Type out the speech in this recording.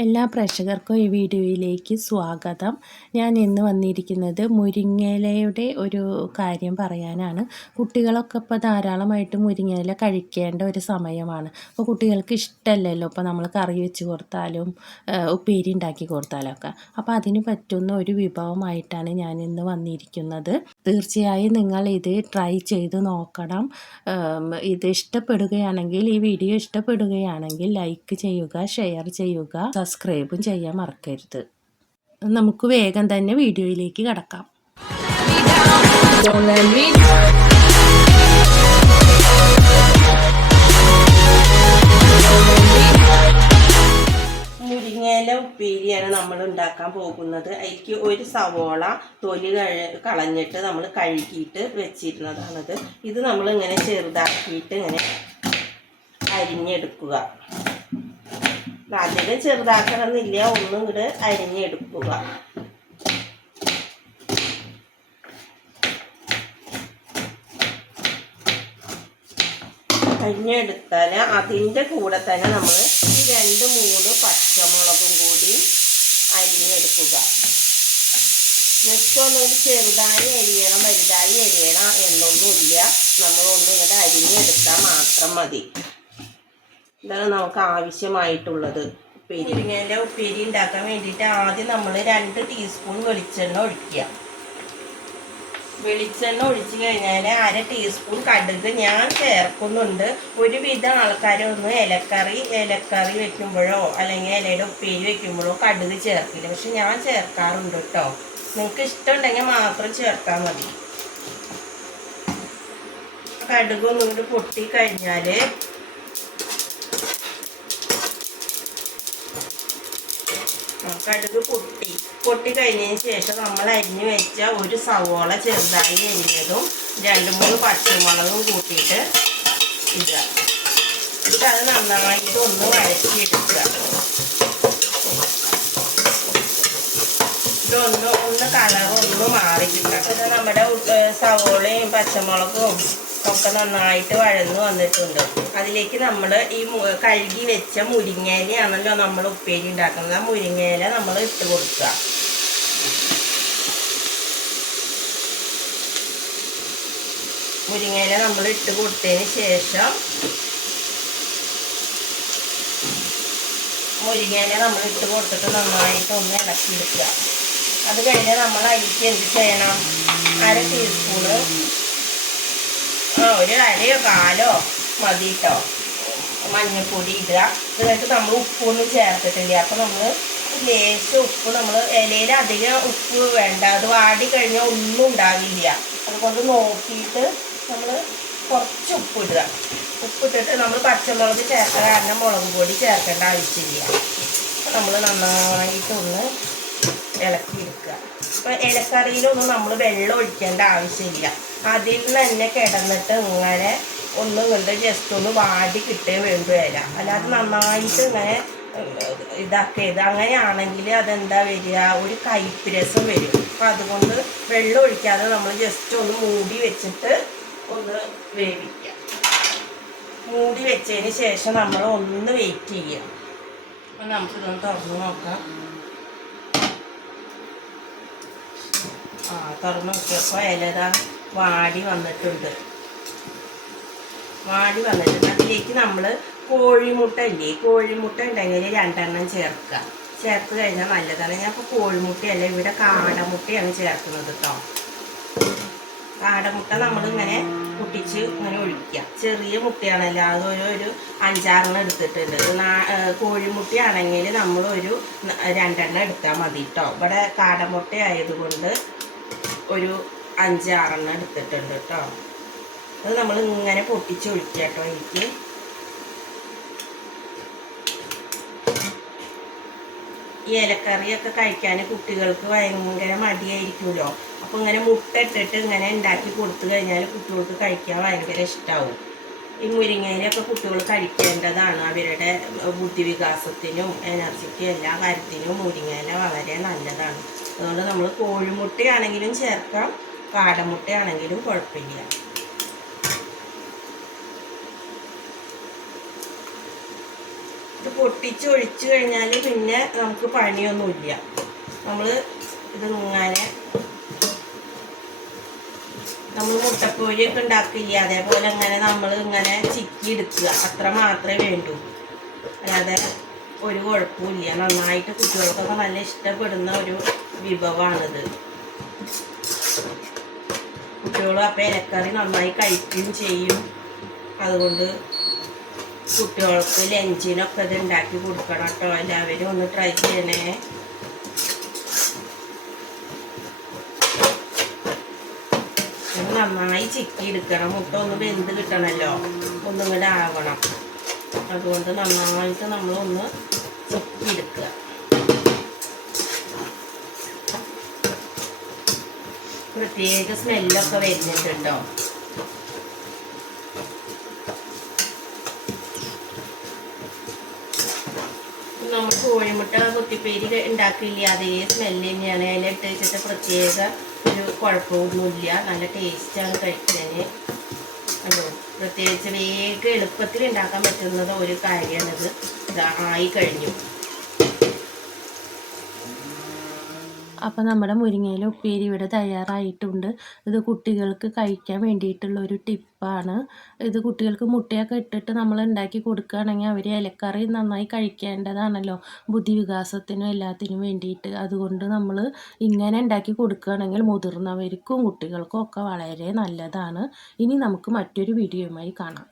എല്ലാ പ്രേക്ഷകർക്കും ഈ വീഡിയോയിലേക്ക് സ്വാഗതം. ഞാൻ ഇന്ന് വന്നിരിക്കുന്നത് മുരിങ്ങയിലയുടെ ഒരു കാര്യം പറയാനാണ്. കുട്ടികളൊക്കെ ഇപ്പോൾ ധാരാളമായിട്ട് മുരിങ്ങയില കഴിക്കേണ്ട ഒരു സമയമാണ്. അപ്പോൾ കുട്ടികൾക്ക് ഇഷ്ടമല്ലല്ലോ ഇപ്പോൾ നമ്മൾ കറി വെച്ച് കൊടുത്താലും ഉപ്പേരി ഉണ്ടാക്കി കൊടുത്താലൊക്കെ. അപ്പോൾ അതിന് പറ്റുന്ന ഒരു വിഭവമായിട്ടാണ് ഞാൻ ഇന്ന് വന്നിരിക്കുന്നത്. തീർച്ചയായും നിങ്ങൾ ഇത് ട്രൈ ചെയ്ത് നോക്കണം. ഇത് ഇഷ്ടപ്പെടുകയാണെങ്കിൽ, ഈ വീഡിയോ ഇഷ്ടപ്പെടുകയാണെങ്കിൽ ലൈക്ക് ചെയ്യുക, ഷെയർ ചെയ്യുക, സബ്സ്ക്രൈബും ചെയ്യാൻ മറക്കരുത്. നമുക്ക് വേഗം തന്നെ വീഡിയോയിലേക്ക് കടക്കാം. മുരിങ്ങയില ഉപ്പേരിയാണ് നമ്മൾ ഉണ്ടാക്കാൻ പോകുന്നത്. അതിലേക്ക് ഒരു സവോള തൊലി കളഞ്ഞിട്ട് നമ്മൾ കഴുകിയിട്ട് വെച്ചിരുന്നതാണത്. ഇത് നമ്മൾ ഇങ്ങനെ ചെറുതാക്കിയിട്ട് ഇങ്ങനെ അരിഞ്ഞെടുക്കുക. അധികം ചെറുതാക്കണമെന്നില്ല, ഒന്നും കൂടെ അരിഞ്ഞെടുക്കുക. അരിഞ്ഞെടുത്താൽ അതിൻ്റെ കൂടെ തന്നെ നമ്മൾ ഈ 2-3 പച്ചമുളകും കൂടി അരിഞ്ഞെടുക്കുക. ജസ്റ്റ് ഒന്നും ചെറുതായി അരിയണം, വലുതായി അരിയണം എന്നൊന്നുമില്ല. നമ്മളൊന്നും ഇങ്ങനെ അരിഞ്ഞെടുത്താൽ മാത്രം മതി. ഇതാണ് നമുക്ക് ആവശ്യമായിട്ടുള്ളത്. മുരിങ്ങയില ഉപ്പേരി ഉണ്ടാക്കാൻ വേണ്ടിയിട്ട് ആദ്യം നമ്മൾ 2 ടീസ്പൂൺ വെളിച്ചെണ്ണ ഒഴിക്കുക. വെളിച്ചെണ്ണ ഒഴിച്ച് കഴിഞ്ഞാൽ 1/2 ടീസ്പൂൺ കടുക് ഞാൻ ചേർക്കുന്നുണ്ട്. ഒരുവിധം ആൾക്കാരൊന്നും ഇലക്കറി വെക്കുമ്പോഴോ അല്ലെങ്കിൽ ഇലയുടെ ഉപ്പേരി വെക്കുമ്പോഴോ കടുക് ചേർക്കില്ല. പക്ഷെ ഞാൻ ചേർക്കാറുണ്ട് കേട്ടോ. നിങ്ങൾക്ക് ഇഷ്ടമുണ്ടെങ്കിൽ മാത്രം ചേർത്താൽ മതി. കടുക് ഒന്നുകൂടി പൊട്ടി കഴിഞ്ഞാൽ കടുക് പൊട്ടി കഴിഞ്ഞതിന് ശേഷം നമ്മൾ അരിഞ്ഞു വെച്ച ഒരു സവോള ചെറുതായി അരിഞ്ഞതും 2-3 പച്ചമുളകും കൂട്ടിയിട്ട് ഇടുക. എന്നിട്ട് അത് നന്നായിട്ട് ഒന്ന് വഴറ്റിയെടുക്കുക. ഒന്ന് കളറൊന്ന് മാറി കിട്ടുക. നമ്മുടെ സവോളയും പച്ചമുളകും ഒക്കെ നന്നായിട്ട് വഴന്ന് വന്നിട്ടുണ്ട്. അതിലേക്ക് നമ്മൾ ഈ കഴുകി വെച്ച മുരിങ്ങയിലയാണല്ലോ നമ്മൾ ഉപ്പേരി ഉണ്ടാക്കുന്നത്. ആ മുരിങ്ങയില നമ്മൾ ഇട്ട് കൊടുക്കുക. മുരിങ്ങയില നമ്മൾ ഇട്ട് കൊടുത്തതിന് ശേഷം മുരിങ്ങയില നമ്മൾ ഇട്ട് കൊടുത്തിട്ട് നന്നായിട്ട് ഒന്ന് ഇളക്കിയെടുക്കുക. അത് കഴിഞ്ഞ് നമ്മൾ അതിലേക്ക് എന്ത് ചെയ്യണം? 1/2 ടീസ്പൂണ് ഒരു അരയോ കാലോ മതി കേട്ടോ മഞ്ഞൾപ്പൊടി ഇടുക. എന്നിട്ട് നമ്മൾ ഉപ്പൊന്നും ചേർത്തിട്ടില്ല. അപ്പോൾ നമ്മൾ ലേശം ഉപ്പ്, നമ്മൾ ഇലയിൽ അധികം ഉപ്പ് വേണ്ട, അത് വാടി കഴിഞ്ഞാൽ ഒന്നും ഉണ്ടാവില്ല. അതുകൊണ്ട് നോക്കിയിട്ട് നമ്മൾ കുറച്ച് ഉപ്പിടുക. ഉപ്പിട്ടിട്ട് നമ്മൾ പച്ചമുളക് ചേർക്കാൻ കാരണം മുളക് പൊടി ചേർക്കേണ്ട ആവശ്യമില്ല. അപ്പോൾ നമ്മൾ നന്നായിട്ടൊന്ന് ഇളക്കിയെടുക്കുക. അപ്പോൾ ഇലക്കറിയിലൊന്നും നമ്മൾ വെള്ളം ഒഴിക്കേണ്ട ആവശ്യമില്ല. അതിൽ തന്നെ കിടന്നിട്ട് ഇങ്ങനെ ഒന്നും കൊണ്ട് ജസ്റ്റ് ഒന്ന് വാടി കിട്ടേ വേണ്ടു ഇല. അല്ലാതെ നന്നായിട്ട് ഇങ്ങനെ ഇതാക്കിയത് അങ്ങനെയാണെങ്കിൽ അതെന്താ വരിക? ഒരു കയ്പ്പ് രസം വരും. അപ്പം അതുകൊണ്ട് വെള്ളം ഒഴിക്കാതെ നമ്മൾ ജസ്റ്റ് ഒന്ന് മൂടി വെച്ചിട്ട് ഒന്ന് വേവിക്കുക. മൂടി വെച്ചതിന് ശേഷം നമ്മൾ ഒന്ന് വെയിറ്റ് ചെയ്യുക. അപ്പം നമുക്കിതൊന്ന് തുറന്ന് നോക്കാം. തുറന്ന് നോക്കിയപ്പോൾ ഇലതാ വാടി വന്നിട്ടുണ്ട്. അതിലേക്ക് നമ്മൾ കോഴിമുട്ട ഇല്ലേ, കോഴിമുട്ട ഉണ്ടെങ്കിൽ 2 എണ്ണം ചേർക്കുക. ചേർത്ത് കഴിഞ്ഞാൽ നല്ലതാണ്. ഞാൻ ഇപ്പോൾ കോഴിമുട്ടയല്ല, ഇവിടെ കാടമുട്ടയാണ് ചേർക്കുന്നത് കേട്ടോ. കാടമുട്ട നമ്മളിങ്ങനെ പൊട്ടിച്ച് ഇങ്ങനെ ഒഴിക്കുക. ചെറിയ മുട്ടയാണല്ലോ, അതൊരു 5-6 എടുത്തിട്ടുണ്ട്. കോഴിമുട്ടയാണെങ്കിൽ നമ്മളൊരു 2 എണ്ണം എടുത്താൽ മതി കേട്ടോ. ഇവിടെ കാടമുട്ട ആയതുകൊണ്ട് ഒരു 5-6 എടുത്തിട്ടുണ്ട് കേട്ടോ. അത് നമ്മൾ ഇങ്ങനെ പൊട്ടിച്ച് ഒഴിക്കുക കേട്ടോ. എനിക്ക് ഈ ഇലക്കറിയൊക്കെ കഴിക്കാൻ കുട്ടികൾക്ക് ഭയങ്കര മടിയായിരിക്കുമല്ലോ. അപ്പോൾ ഇങ്ങനെ മുട്ട ഇട്ടിട്ട് ഇങ്ങനെ ഉണ്ടാക്കി കൊടുത്തു കഴിഞ്ഞാൽ കുട്ടികൾക്ക് കഴിക്കാൻ ഭയങ്കര ഇഷ്ടമാവും. ഈ മുരിങ്ങയിലൊക്കെ കുട്ടികൾ കഴിക്കേണ്ടതാണ്. അവരുടെ ബുദ്ധിവികാസത്തിനും എനർജിക്കും എല്ലാ കാര്യത്തിനും മുരിങ്ങയില വളരെ നല്ലതാണ്. അതുകൊണ്ട് നമ്മൾ കോഴിമുട്ടയാണെങ്കിലും ചേർക്കാം, കാടമുട്ടയാണെങ്കിലും കുഴപ്പമില്ല. പൊട്ടിച്ചൊഴിച്ചു കഴിഞ്ഞാൽ പിന്നെ നമുക്ക് പണിയൊന്നുമില്ല. നമ്മൾ ഇതിങ്ങനെ നമ്മൾ മുട്ടക്കോഴിയൊക്കെ ഉണ്ടാക്കില്ല, അതേപോലെ ഇങ്ങനെ നമ്മൾ ഇങ്ങനെ ചിക്കി എടുക്കുക, അത്ര മാത്രമേ വേണ്ടൂ. അല്ലാതെ ഒരു കുഴപ്പമില്ല. നന്നായിട്ട് കുട്ടികൾക്കൊക്കെ നല്ല ഇഷ്ടപ്പെടുന്ന ഒരു വിഭവമാണിത്. കുട്ടികളും അപ്പം ഇലക്കറി നന്നായി കഴിക്കുകയും ചെയ്യും. അതുകൊണ്ട് കുട്ടികൾക്ക് ലഞ്ചിനൊക്കെ ഇത് ഉണ്ടാക്കി കൊടുക്കണം കേട്ടോ. എല്ലാവരും ഒന്ന് ട്രൈ ചെയ്യണേ. നന്നായി ചിക്കി എടുക്കണം. മുട്ട ഒന്ന് വെന്ത് കിട്ടണമല്ലോ, ഒന്നും കൂടെ ആവണം. അതുകൊണ്ട് നന്നായിട്ട് നമ്മളൊന്ന് ചിക്കി എടുക്കുക. പ്രത്യേക സ്മെല്ലൊക്കെ വരുന്നുണ്ട് കേട്ടോ. നമ്മൾ കോഴിമുട്ട കുത്തിപ്പേരി ഉണ്ടാക്കില്ല, അതേ സ്മെല്ല് തന്നെയാണ്. അതിലിട്ട് വെച്ചിട്ട് പ്രത്യേക ഒരു കുഴപ്പമൊന്നുമില്ല, നല്ല ടേസ്റ്റാണ് കഴിക്കാൻ. അതോ പ്രത്യേകിച്ച് വേഗം എളുപ്പത്തിൽ ഉണ്ടാക്കാൻ പറ്റുന്നത് ഒരു കാര്യമാണിത്. ആയി കഴിഞ്ഞു. അപ്പോൾ നമ്മുടെ മുരിങ്ങയില ഉപ്പേരി ഇവിടെ തയ്യാറായിട്ടുണ്ട്. ഇത് കുട്ടികൾക്ക് കഴിക്കാൻ വേണ്ടിയിട്ടുള്ള ഒരു ടിപ്പാണ്. ഇത് കുട്ടികൾക്ക് മുട്ടയൊക്കെ ഇട്ടിട്ട് നമ്മൾ ഉണ്ടാക്കി കൊടുക്കുകയാണെങ്കിൽ അവർ ഇലക്കറി നന്നായി കഴിക്കേണ്ടതാണല്ലോ, ബുദ്ധി വികാസത്തിനും എല്ലാത്തിനും വേണ്ടിയിട്ട്. അതുകൊണ്ട് നമ്മൾ ഇങ്ങനെ ഉണ്ടാക്കി കൊടുക്കുകയാണെങ്കിൽ മുതിർന്നവർക്കും കുട്ടികൾക്കും ഒക്കെ വളരെ നല്ലതാണ്. ഇനി നമുക്ക് മറ്റൊരു വീഡിയോയുമായി കാണാം.